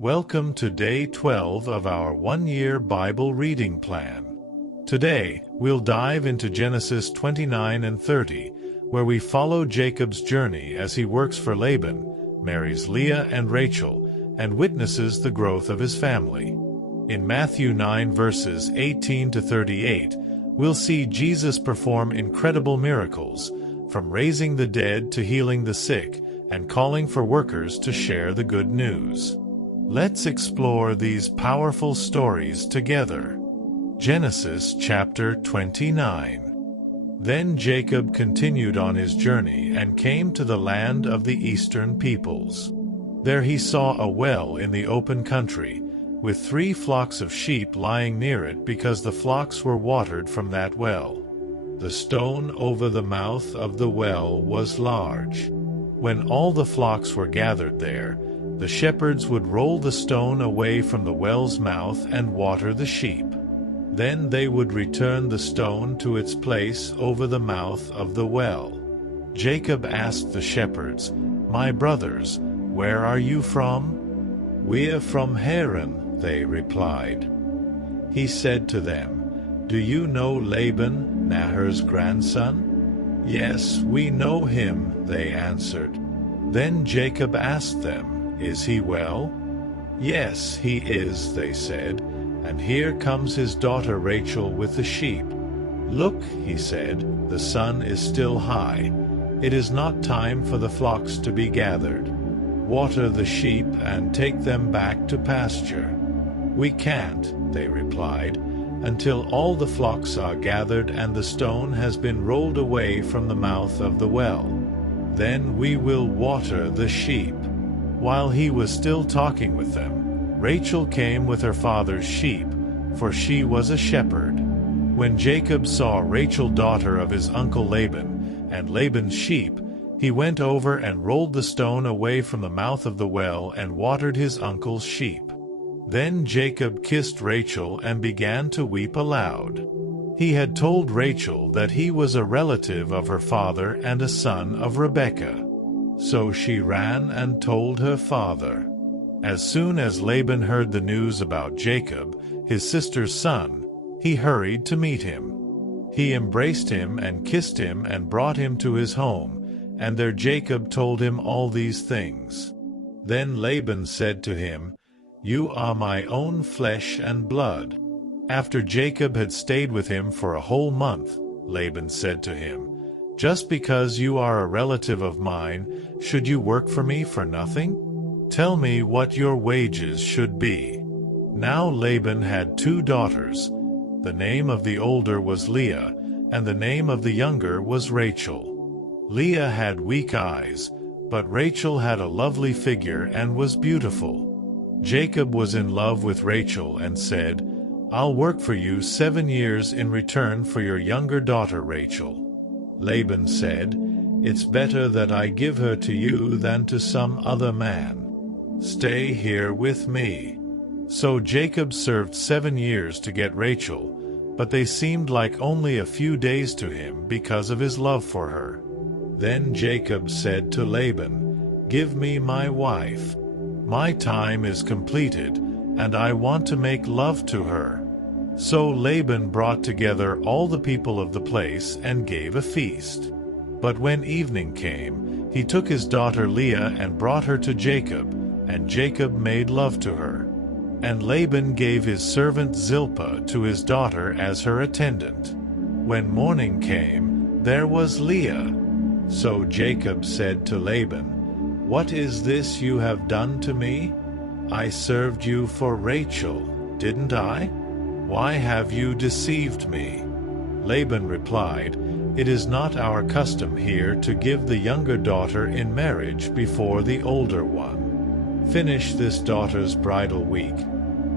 Welcome to Day 12 of our one-year Bible reading plan. Today, we'll dive into Genesis 29 and 30, where we follow Jacob's journey as he works for Laban, marries Leah and Rachel, and witnesses the growth of his family. In Matthew 9 verses 18 to 38, we'll see Jesus perform incredible miracles, from raising the dead to healing the sick, and calling for workers to share the good news. Let's explore these powerful stories together. Genesis chapter 29. Then Jacob continued on his journey and came to the land of the eastern peoples. There he saw a well in the open country, with 3 flocks of sheep lying near it because the flocks were watered from that well. The stone over the mouth of the well was large. When all the flocks were gathered there, the shepherds would roll the stone away from the well's mouth and water the sheep. Then they would return the stone to its place over the mouth of the well. Jacob asked the shepherds, "My brothers, where are you from?" "We're from Haran," they replied. He said to them, "Do you know Laban, Nahor's grandson?" "Yes, we know him," they answered. Then Jacob asked them, "Is he well?" "Yes, he is," they said, "and here comes his daughter Rachel with the sheep." "Look," he said, "the sun is still high. It is not time for the flocks to be gathered. Water the sheep and take them back to pasture." "We can't," they replied, "until all the flocks are gathered and the stone has been rolled away from the mouth of the well. Then we will water the sheep." While he was still talking with them, Rachel came with her father's sheep, for she was a shepherd. When Jacob saw Rachel, daughter of his uncle Laban, and Laban's sheep, he went over and rolled the stone away from the mouth of the well and watered his uncle's sheep. Then Jacob kissed Rachel and began to weep aloud. He had told Rachel that he was a relative of her father and a son of Rebekah. So she ran and told her father. As soon as Laban heard the news about Jacob, his sister's son, he hurried to meet him. He embraced him and kissed him and brought him to his home, and there Jacob told him all these things. Then Laban said to him, "You are my own flesh and blood." After Jacob had stayed with him for a whole month, Laban said to him, "Just because you are a relative of mine, should you work for me for nothing? Tell me what your wages should be." Now Laban had 2 daughters. The name of the older was Leah, and the name of the younger was Rachel. Leah had weak eyes, but Rachel had a lovely figure and was beautiful. Jacob was in love with Rachel and said, "I'll work for you 7 years in return for your younger daughter Rachel." Laban said, "It's better that I give her to you than to some other man. Stay here with me." So Jacob served 7 years to get Rachel, but they seemed like only a few days to him because of his love for her. Then Jacob said to Laban, "Give me my wife. My time is completed, and I want to make love to her." So Laban brought together all the people of the place and gave a feast. But when evening came, he took his daughter Leah and brought her to Jacob, and Jacob made love to her. And Laban gave his servant Zilpah to his daughter as her attendant. When morning came, there was Leah. So Jacob said to Laban, "What is this you have done to me? I served you for Rachel, didn't I? Why have you deceived me?" Laban replied, "It is not our custom here to give the younger daughter in marriage before the older one. Finish this daughter's bridal week.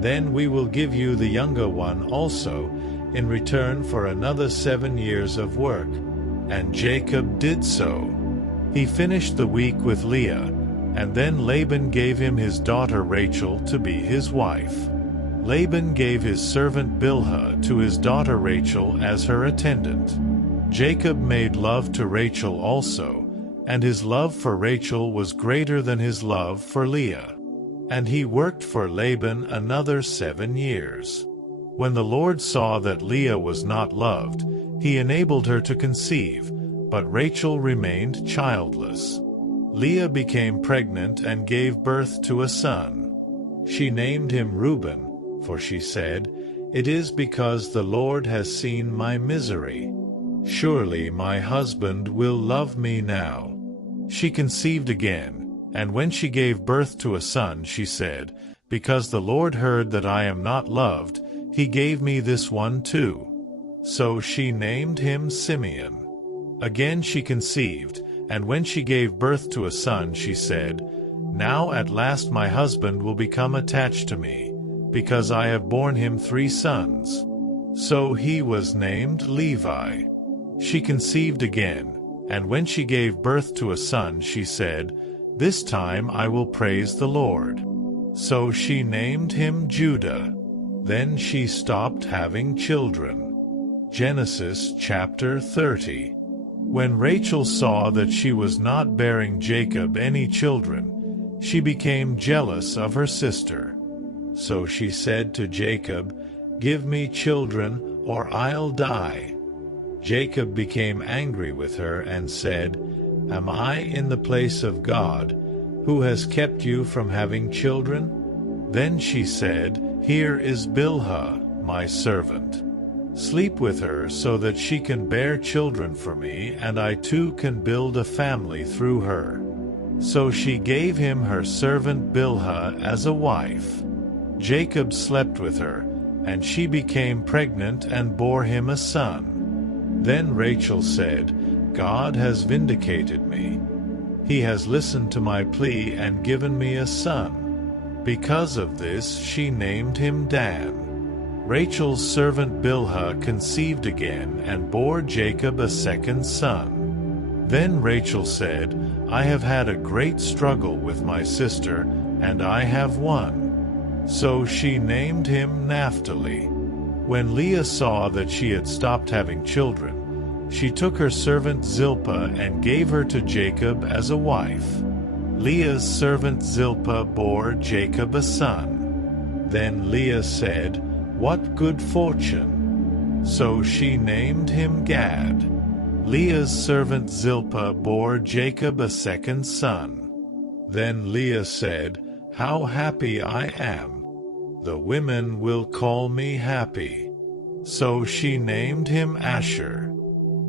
Then we will give you the younger one also, in return for another 7 years of work." And Jacob did so. He finished the week with Leah, and then Laban gave him his daughter Rachel to be his wife. Laban gave his servant Bilhah to his daughter Rachel as her attendant. Jacob made love to Rachel also, and his love for Rachel was greater than his love for Leah. And he worked for Laban another 7 years. When the Lord saw that Leah was not loved, he enabled her to conceive, but Rachel remained childless. Leah became pregnant and gave birth to a son. She named him Reuben, for she said, "It is because the Lord has seen my misery. Surely my husband will love me now." She conceived again, and when she gave birth to a son, she said, "Because the Lord heard that I am not loved, he gave me this one too." So she named him Simeon. Again she conceived, and when she gave birth to a son, she said, "Now at last my husband will become attached to me, because I have borne him 3 sons." So he was named Levi. She conceived again, and when she gave birth to a son, she said, "This time I will praise the Lord." So she named him Judah. Then she stopped having children. Genesis chapter 30. When Rachel saw that she was not bearing Jacob any children, she became jealous of her sister. So she said to Jacob, "Give me children, or I'll die." Jacob became angry with her and said, "Am I in the place of God, who has kept you from having children?" Then she said, "Here is Bilhah, my servant. Sleep with her so that she can bear children for me, and I too can build a family through her." So she gave him her servant Bilhah as a wife. Jacob slept with her, and she became pregnant and bore him a son. Then Rachel said, "God has vindicated me. He has listened to my plea and given me a son." Because of this she named him Dan. Rachel's servant Bilhah conceived again and bore Jacob a second son. Then Rachel said, "I have had a great struggle with my sister, and I have won." So she named him Naphtali. When Leah saw that she had stopped having children, she took her servant Zilpah and gave her to Jacob as a wife. Leah's servant Zilpah bore Jacob a son. Then Leah said, "What good fortune!" So she named him Gad. Leah's servant Zilpah bore Jacob a second son. Then Leah said, "How happy I am! The women will call me happy." So she named him Asher.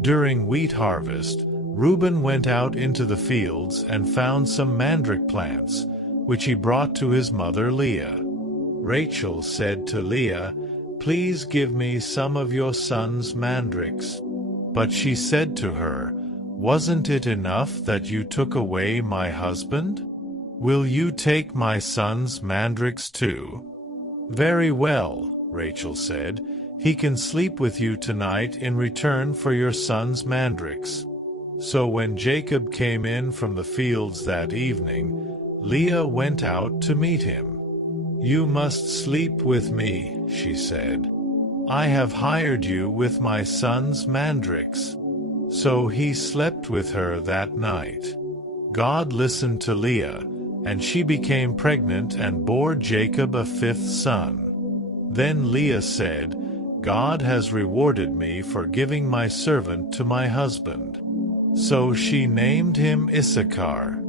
During wheat harvest, Reuben went out into the fields and found some mandrake plants, which he brought to his mother Leah. Rachel said to Leah, "Please give me some of your son's mandrakes." But she said to her, "Wasn't it enough that you took away my husband? Will you take my son's mandrakes too?" "Very well," Rachel said, "he can sleep with you tonight in return for your son's mandrakes." So when Jacob came in from the fields that evening, Leah went out to meet him. "You must sleep with me," she said. "I have hired you with my son's mandrakes." So he slept with her that night. God listened to Leah, and she became pregnant and bore Jacob a 5th son. Then Leah said, "God has rewarded me for giving my servant to my husband." So she named him Issachar.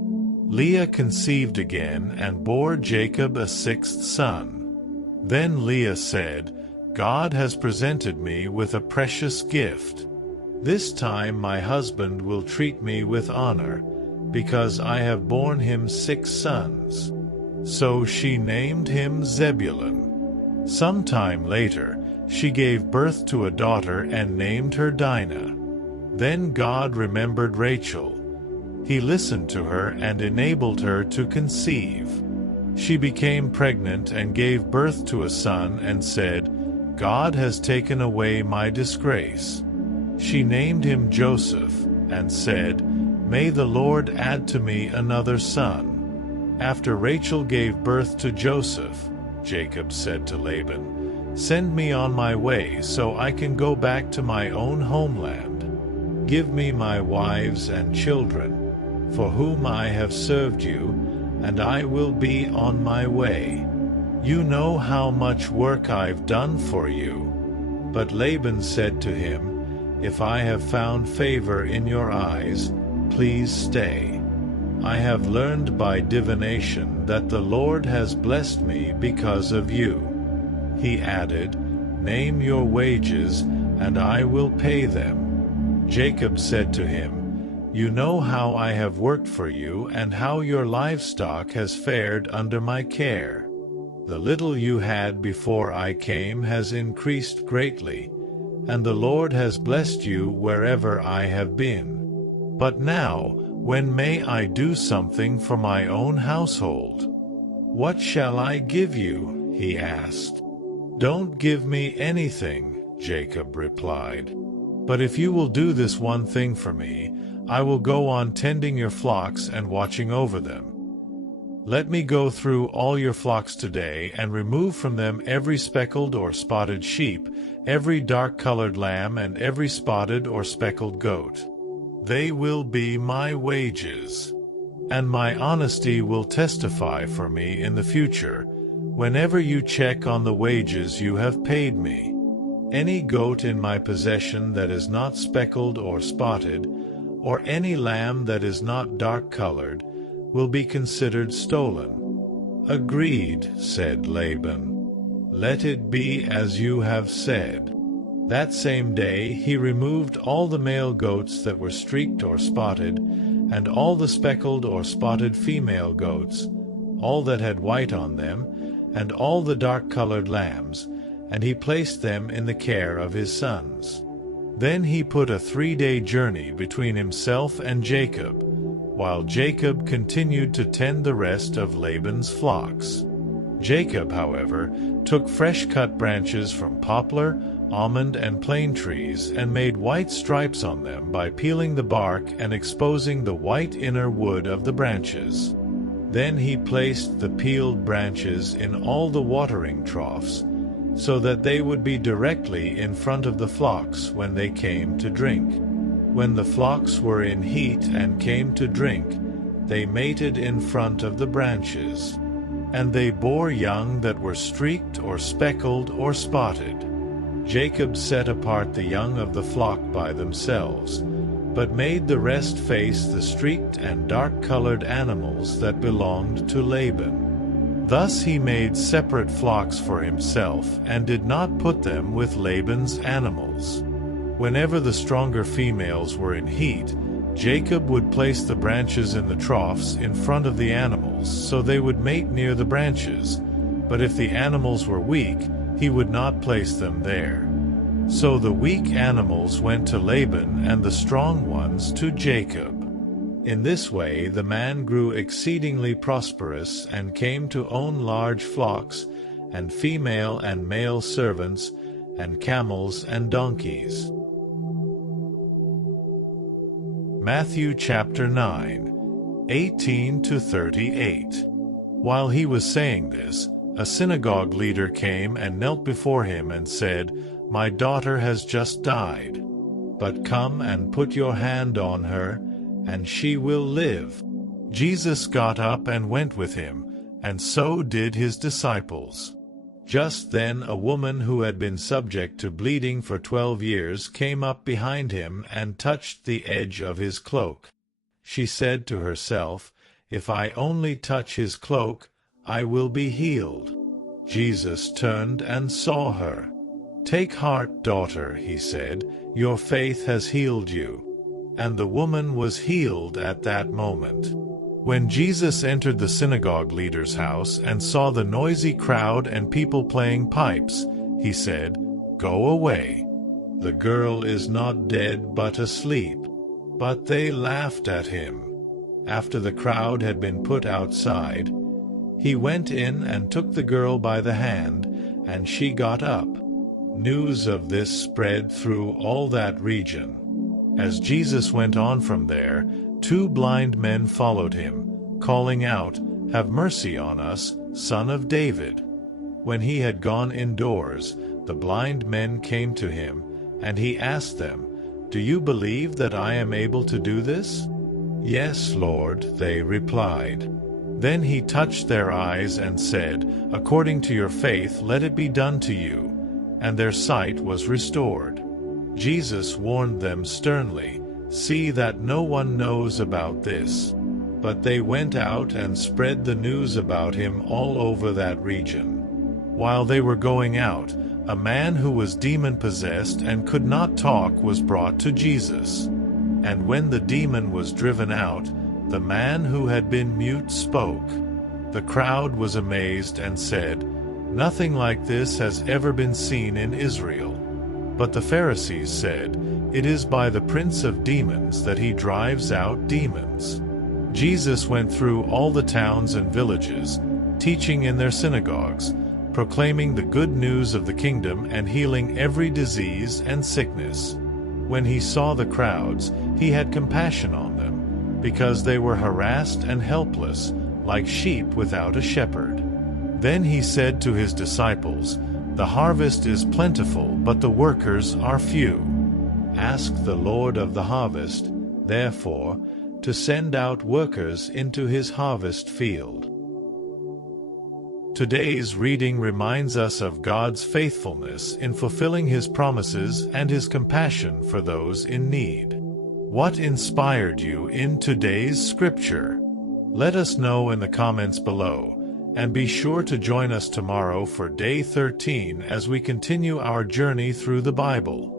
Leah conceived again and bore Jacob a 6th son. Then Leah said, "God has presented me with a precious gift. This time my husband will treat me with honor, because I have borne him 6 sons." So she named him Zebulun. Some time later, she gave birth to a daughter and named her Dinah. Then God remembered Rachel. He listened to her and enabled her to conceive. She became pregnant and gave birth to a son and said, "God has taken away my disgrace." She named him Joseph and said, "May the Lord add to me another son." After Rachel gave birth to Joseph, Jacob said to Laban, "Send me on my way so I can go back to my own homeland. Give me my wives and children, for whom I have served you, and I will be on my way. You know how much work I've done for you." But Laban said to him, "If I have found favor in your eyes, please stay. I have learned by divination that the Lord has blessed me because of you." He added, "Name your wages, and I will pay them." Jacob said to him, "You know how I have worked for you, and how your livestock has fared under my care. The little you had before I came has increased greatly, and the Lord has blessed you wherever I have been. But now, when may I do something for my own household?" "What shall I give you?" he asked. "Don't give me anything," Jacob replied. "But if you will do this one thing for me, I will go on tending your flocks and watching over them. Let me go through all your flocks today and remove from them every speckled or spotted sheep, every dark-colored lamb, and every spotted or speckled goat. They will be my wages, and my honesty will testify for me in the future, whenever you check on the wages you have paid me. Any goat in my possession that is not speckled or spotted, or any lamb that is not dark-colored, will be considered stolen." "Agreed," said Laban. "Let it be as you have said." That same day he removed all the male goats that were streaked or spotted, and all the speckled or spotted female goats, all that had white on them, and all the dark-colored lambs, and he placed them in the care of his sons. Then he put a 3-day journey between himself and Jacob, while Jacob continued to tend the rest of Laban's flocks. Jacob, however, took fresh-cut branches from poplar, almond, and plane trees and made white stripes on them by peeling the bark and exposing the white inner wood of the branches. Then he placed the peeled branches in all the watering troughs, so that they would be directly in front of the flocks when they came to drink. When the flocks were in heat and came to drink, they mated in front of the branches. And they bore young that were streaked or speckled or spotted. Jacob set apart the young of the flock by themselves, but made the rest face the streaked and dark-colored animals that belonged to Laban. Thus he made separate flocks for himself, and did not put them with Laban's animals. Whenever the stronger females were in heat, Jacob would place the branches in the troughs in front of the animals, so they would mate near the branches. But if the animals were weak, he would not place them there. So the weak animals went to Laban, and the strong ones to Jacob. In this way the man grew exceedingly prosperous, and came to own large flocks, and female and male servants, and camels and donkeys. Matthew chapter 9, 18-38. While he was saying this, a synagogue leader came and knelt before him and said, "My daughter has just died, but come and put your hand on her, and she will live." Jesus got up and went with him, and so did his disciples. Just then a woman who had been subject to bleeding for 12 years came up behind him and touched the edge of his cloak. She said to herself, "If I only touch his cloak, I will be healed." Jesus turned and saw her. "Take heart, daughter," he said, "your faith has healed you." And the woman was healed at that moment. When Jesus entered the synagogue leader's house and saw the noisy crowd and people playing pipes, he said, "Go away. The girl is not dead but asleep." But they laughed at him. After the crowd had been put outside, he went in and took the girl by the hand, and she got up. News of this spread through all that region. As Jesus went on from there, 2 blind men followed him, calling out, "Have mercy on us, Son of David." When he had gone indoors, the blind men came to him, and he asked them, "Do you believe that I am able to do this?" "Yes, Lord," they replied. Then he touched their eyes and said, "According to your faith let it be done to you." And their sight was restored. Jesus warned them sternly, "See that no one knows about this." But they went out and spread the news about him all over that region. While they were going out, a man who was demon-possessed and could not talk was brought to Jesus. And when the demon was driven out, the man who had been mute spoke. The crowd was amazed and said, "Nothing like this has ever been seen in Israel." But the Pharisees said, "It is by the prince of demons that he drives out demons." Jesus went through all the towns and villages, teaching in their synagogues, proclaiming the good news of the kingdom and healing every disease and sickness. When he saw the crowds, he had compassion on them, because they were harassed and helpless, like sheep without a shepherd. Then he said to his disciples, "The harvest is plentiful, but the workers are few. Ask the Lord of the harvest, therefore, to send out workers into his harvest field." Today's reading reminds us of God's faithfulness in fulfilling his promises and his compassion for those in need. What inspired you in today's scripture? Let us know in the comments below, and be sure to join us tomorrow for day 13 as we continue our journey through the Bible.